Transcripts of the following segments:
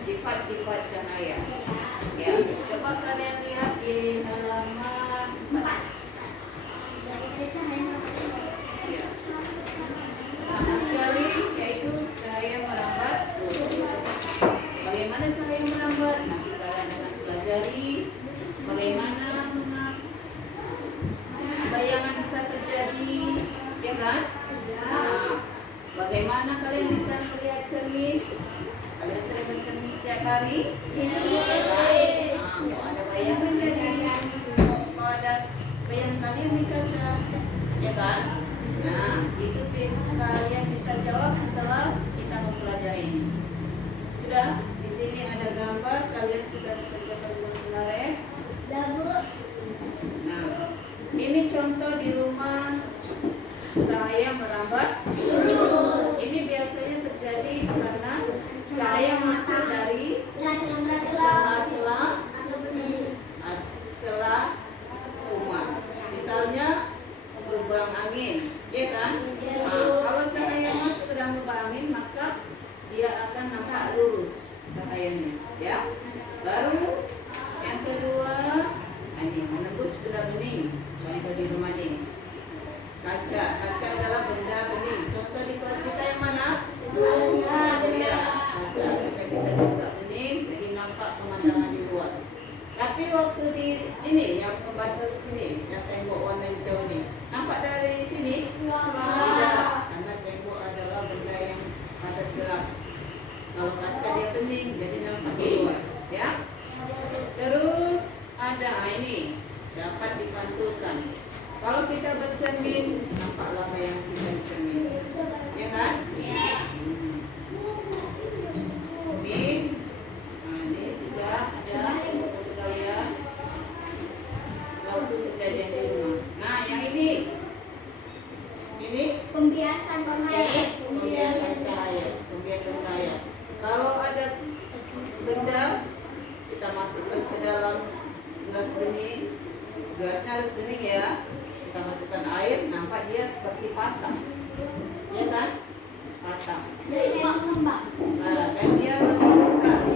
sifat-sifat cahaya. Ya, coba kalian lihat di halaman 4. Ya. Sama sekali yaitu cahaya merambat. Bagaimana cahaya merambat? Nanti kalian akan pelajari bagaimana bayangan bisa terjadi, ya kan? Nah, bagaimana kalian bisa melihat cermin? Kalian sering bercermin setiap hari? Nah, kalau ada bayangan jadi kalau ada bayangan kalian di kaca, ya kan? Nah, itu kalian bisa jawab setelah kita mempelajari ini. Sudah? Di sini ada gambar, kalian sudah kerjakan tugas sebenarnya? Nah, ini contoh di rumah cahaya merambat. Ini biasanya terjadi karena cahaya masuk dari celah rumah. Misalnya lubang angin, ya kan? Nah, kalau cahaya masuk ke dalam lubang angin, maka dia akan nampak lurus cahayanya, ya. Baru yang kedua, ini menembus benda bening. Contoh di rumah ini, kaca adalah benda bening. Contoh di kelas kita yang mana? Ya, kaca kita juga bening, jadi nampak pemandangan di luar. Tapi waktu di ini, yang pembatas sini, yang tembok warna hijau ini, nampak dari sini? Tidak, karena tembok adalah benda yang padat gelap. Kalau kaca dia bening, jadi nampak di luar, ya. Terus ada ini dapat dipantulkan. Kalau kita bercermin, nampaklah bayangan kita di cermin, ya kan? air, nampak dia seperti patah, ya kan? Patah. Dan dia lebih besar,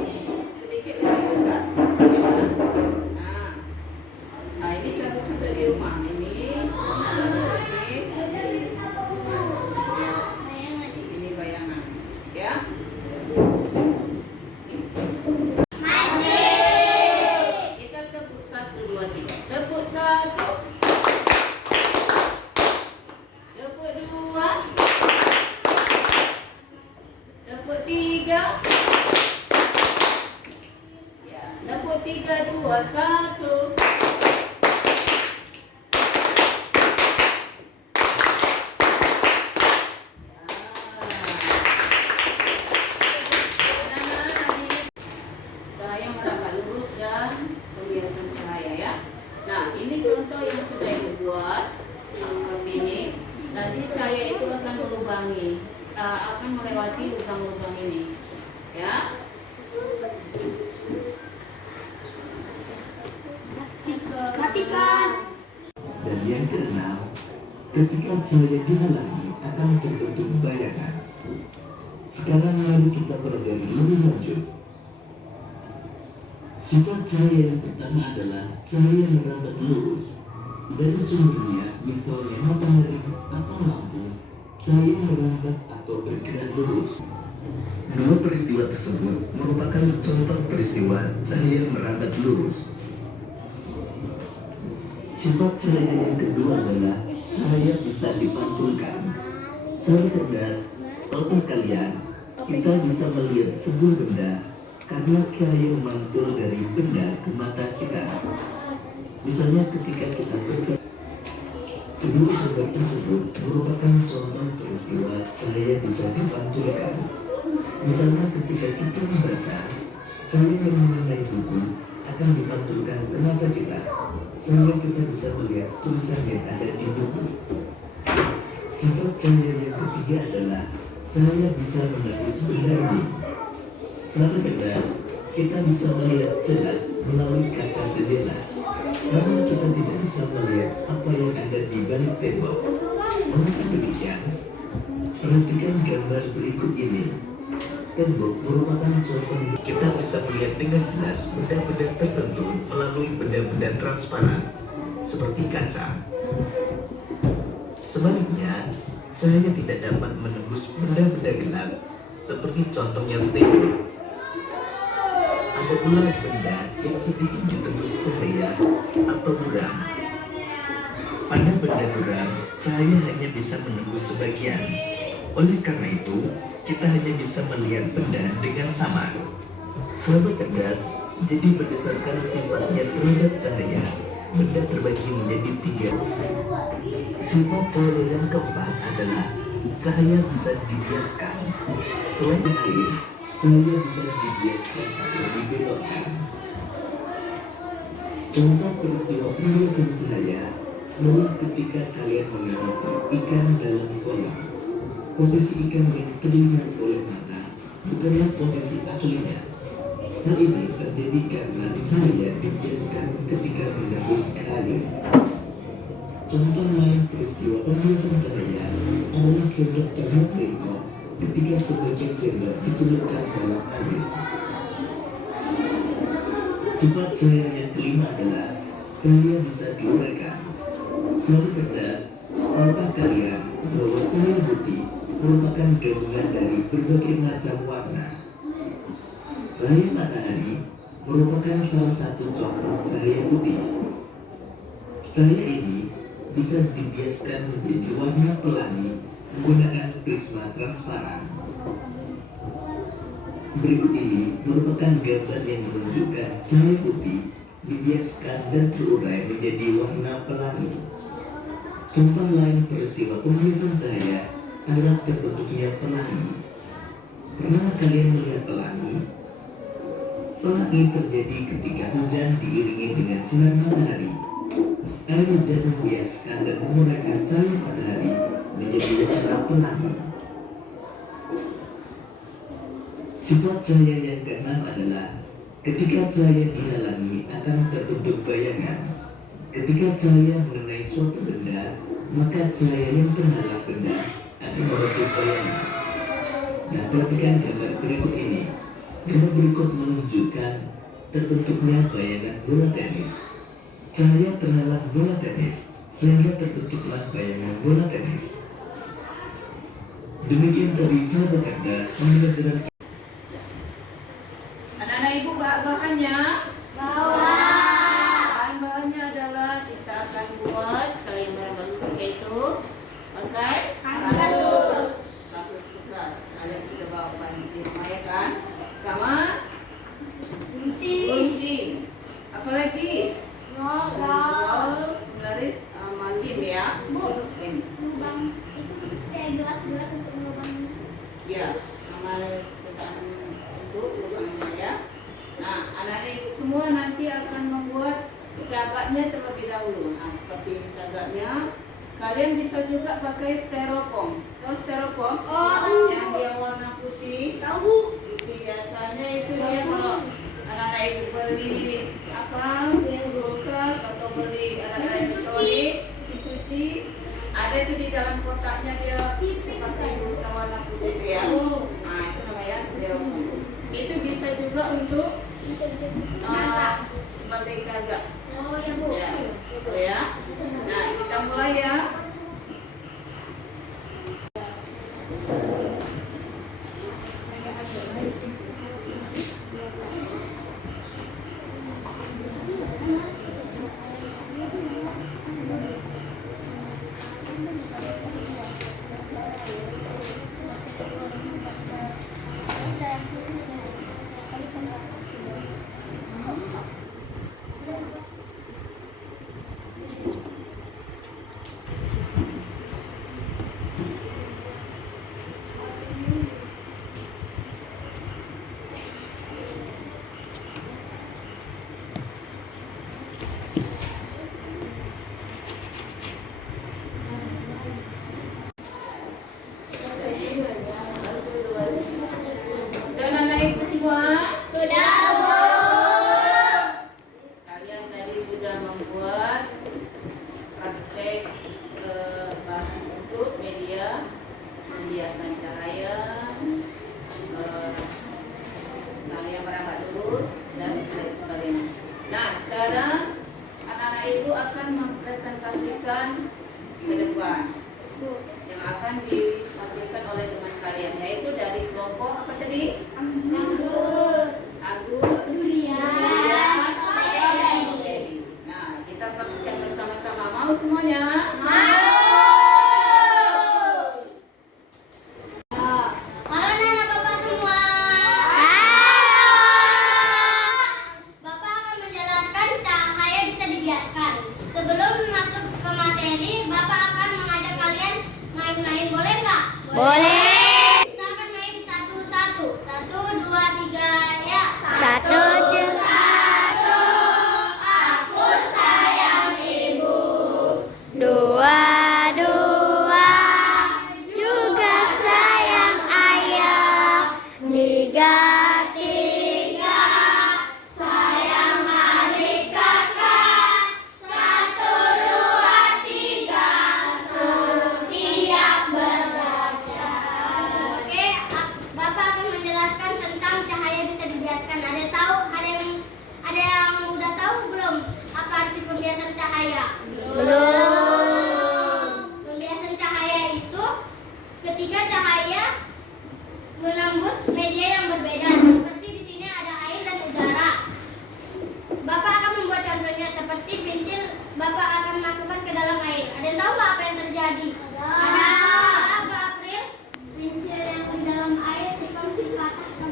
sedikit lebih besar, ya kan? Nah, ini contoh-contoh di rumah. Ini ini bayangan, ya. Kita tepuk 1, 2, 3. Tepuk 1. Tepuk 2. Tepuk 3. Ya, tepuk 3, 2, 1. Cahaya merangkak lurus dan pembiasan cahaya, ya. Nah, ini contoh yang sudah ibu buat seperti ini. Nanti cahaya itu akan melubangi, akan melewati lubang-lubang ini, ya. Dan yang keenam, ketika cahaya dihalangi akan terbentuk bayangan. Sekarang mari kita pelajari lebih lanjut. Sifat cahaya yang pertama adalah cahaya merambat lurus. Dari sumbernya, misalnya matahari atau lampu, cahaya merambat atau bergerak lurus. Dua peristiwa tersebut merupakan contoh peristiwa cahaya merambat lurus. Sifat cahaya yang kedua adalah cahaya bisa dipantulkan. Saya cerdas, tahukah kalian, kita bisa melihat sebuah benda karena cahaya memantul dari benda ke mata kita. Misalnya ketika kita baca, kedua benda tersebut merupakan contoh peristiwa cahaya bisa dipantulkan. Misalnya ketika kita membaca, cahaya yang mengenai buku akan dipantulkan ke mata kita, sehingga kita bisa melihat tulisan yang ada di buku. Sifat cahaya yang ketiga adalah cahaya bisa menembus benda ini. Secara cerdas, kita bisa melihat jelas melalui kaca jendela, namun kita tidak bisa melihat apa yang ada di balik tembok. Mengapa demikian? Perhatikan gambar berikut ini. Tembok merupakan contoh. Kita bisa melihat dengan jelas benda-benda tertentu melalui benda-benda transparan, seperti kaca. Sebaliknya, cahaya tidak dapat menembus benda-benda gelap, seperti contohnya tembok. Ada pula benda yang sedikit ditembus cahaya atau buram. Pada benda buram, cahaya hanya bisa menembus sebagian. Oleh karena itu, kita hanya bisa melihat benda dengan samar. Sahabat cerdas, jadi berdasarkan sifatnya terhadap cahaya, benda terbagi menjadi 3. Sifat cahaya yang keempat adalah cahaya bisa dibiaskan. Selain air, cahaya bisa dibiaskan atau dibelokkan. Contoh peristiwa pembiasan cahaya adalah ketika kalian mengamati ikan dalam kolam. Posisi ikan yang terlihat oleh mata bukanlah posisi aslinya. Hal ini terjadi karena cahaya dibiaskan ketika menembus ke air. Contoh lain peristiwa pembiasan cahaya adalah sendok terhadap tengkok ketika sebagian sendok dicelupkan dalam air. Sifat cahaya yang kelima adalah cahaya bisa diuraikan. Sahabat cerdas, tahukah kalian bahwa cahaya putih merupakan gabungan dari berbagai macam warna? Cahaya matahari merupakan salah satu contoh cahaya putih. Cahaya ini bisa dibiaskan menjadi warna pelangi menggunakan prisma transparan. Berikut ini merupakan gambar yang menunjukkan cahaya putih dibiaskan dan terurai menjadi warna pelangi. Contoh lain peristiwa pembiasan cahaya adalah terbentuknya pelangi. Pernah kalian melihat pelangi? Pelangi terjadi ketika hujan diiringi dengan sinar matahari. Air hujan membiaskan dan menguraikan cahaya matahari menjadi warna pelangi. Sifat cahaya yang keenam adalah ketika cahaya dihalangi akan terbentuk bayangan. Ketika cahaya mengenai suatu benda, maka cahaya yang terhalang benda akan membentuk bayangan. Nah, perhatikan gambar berikut ini. Gambar berikut menunjukkan terbentuknya bayangan bola tenis. Cahaya terhalang bola tenis, sehingga terbentuklah bayangan bola tenis. Demikian tadi sahabat cerdas pembelajaran. Anak-anak ibu bahannya? Bahan-bahannya adalah kita akan buat cahaya merah bagus, yaitu pakai kardus bekas. Kalian sudah bawa bahan di rumah ya kan? Sama gunting. Apalagi? Garis malim ya. Ini. Gelas untuk lubang. Ya, sama cetakan untuk lubangnya ya. Nah, anak-anak ibu semua nanti akan membuat cagaknya terlebih dahulu. Nah, seperti ini cagaknya. Kalian bisa juga pakai styrofoam. Tahu styrofoam? Yang dia warna putih. Tahu. Itu biasanya itu dia kalau anak-anak ibu beli apa? Kulkas atau beli alat elektronik, si cuci. Ada itu di dalam kotaknya dia seperti busa warna putih itu ya. Nah, itu namanya styrofoam. Itu bisa juga untuk sebagai cagak. Oh ya Bu. Ya, gitu ya. Nah, kita mulai ya. Sudah anak ibu semua? Sudah Bu. Kalian tadi sudah membuat praktek bahan untuk media pembiasan cahaya, cahaya merambah lurus dan lain sebagainya. Nah, sekarang anak-anak ibu akan mempresentasikan ke depan yang akan diwakilkan oleh teman kalian, yaitu dari kelompok apa tadi? Anggur, durian, stroberi. Nah, kita saksikan bersama-sama. Mau semuanya? Halo Nana Bapak semua. Bapak akan menjelaskan cahaya bisa dibiaskan. Sebelum masuk ke materi, Bapak akan mengajak kalian main-main, boleh nggak? Boleh. Kita akan main satu-satu. 1, 2, 3, ya. Satu, Satu. Aku sayang ibu. dua, juga sayang ayah. Tiga, Sayang adik kakak. 1, 2, 3. Siap belajar. Oke, Bapak akan menjelaskan tentang cahaya bisa dibiaskan. Ada yang udah tahu belum apa arti pembiasan cahaya? Pembiasan cahaya itu ketika cahaya menembus media yang berbeda. Seperti di sini ada air dan udara. Bapak akan membuat contohnya seperti pensil. Bapak akan masukkan ke dalam air. Ada yang tahu nggak apa yang terjadi? Ada. Apa April? Pensil yang di dalam air seperti patah atau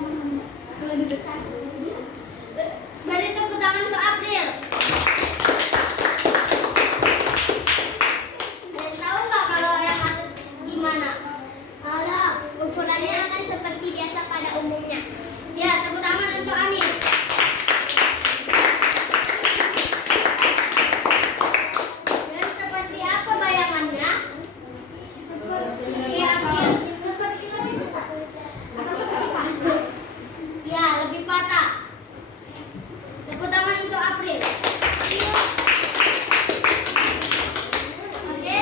lebih besar. Beri tepuk tangan ke April. Ada yang tahu nggak kalau yang atas gimana? Ada. Ukurannya akan seperti biasa pada umumnya. Ya, tepuk tangan untuk Ani. Dan seperti apa bayangannya? Seperti April. Seperti lebih besar. Atau seperti patah? Ya, lebih patah. Tepuk tangan untuk April. Oke,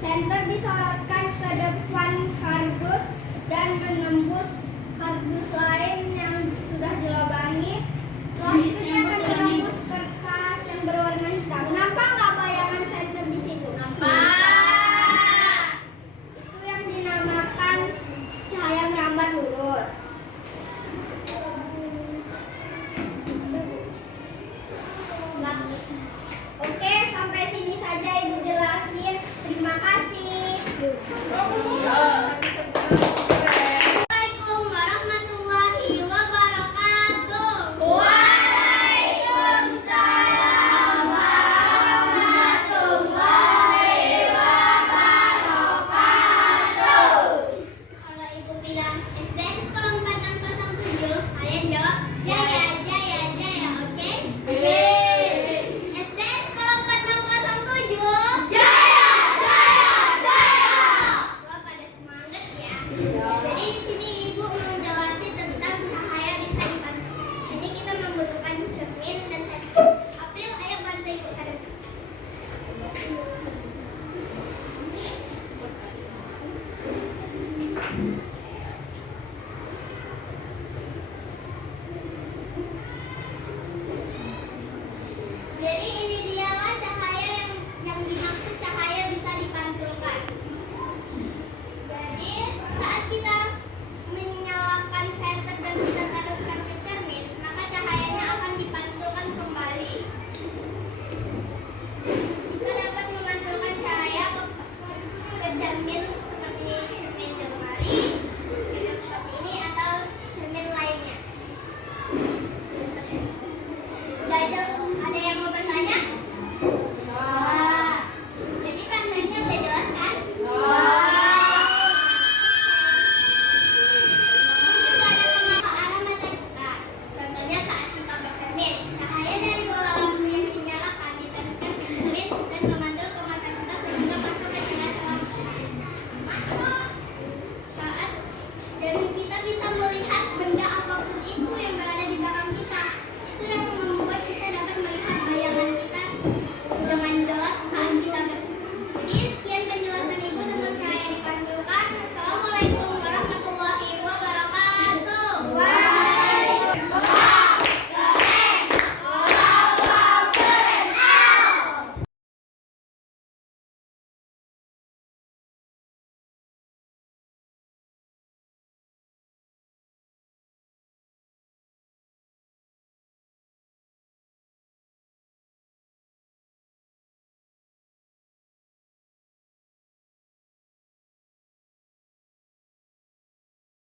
Senter disorotkan ke depan kardus dan menembus kardus lain yang sudah dilubangi. Setelah itu dia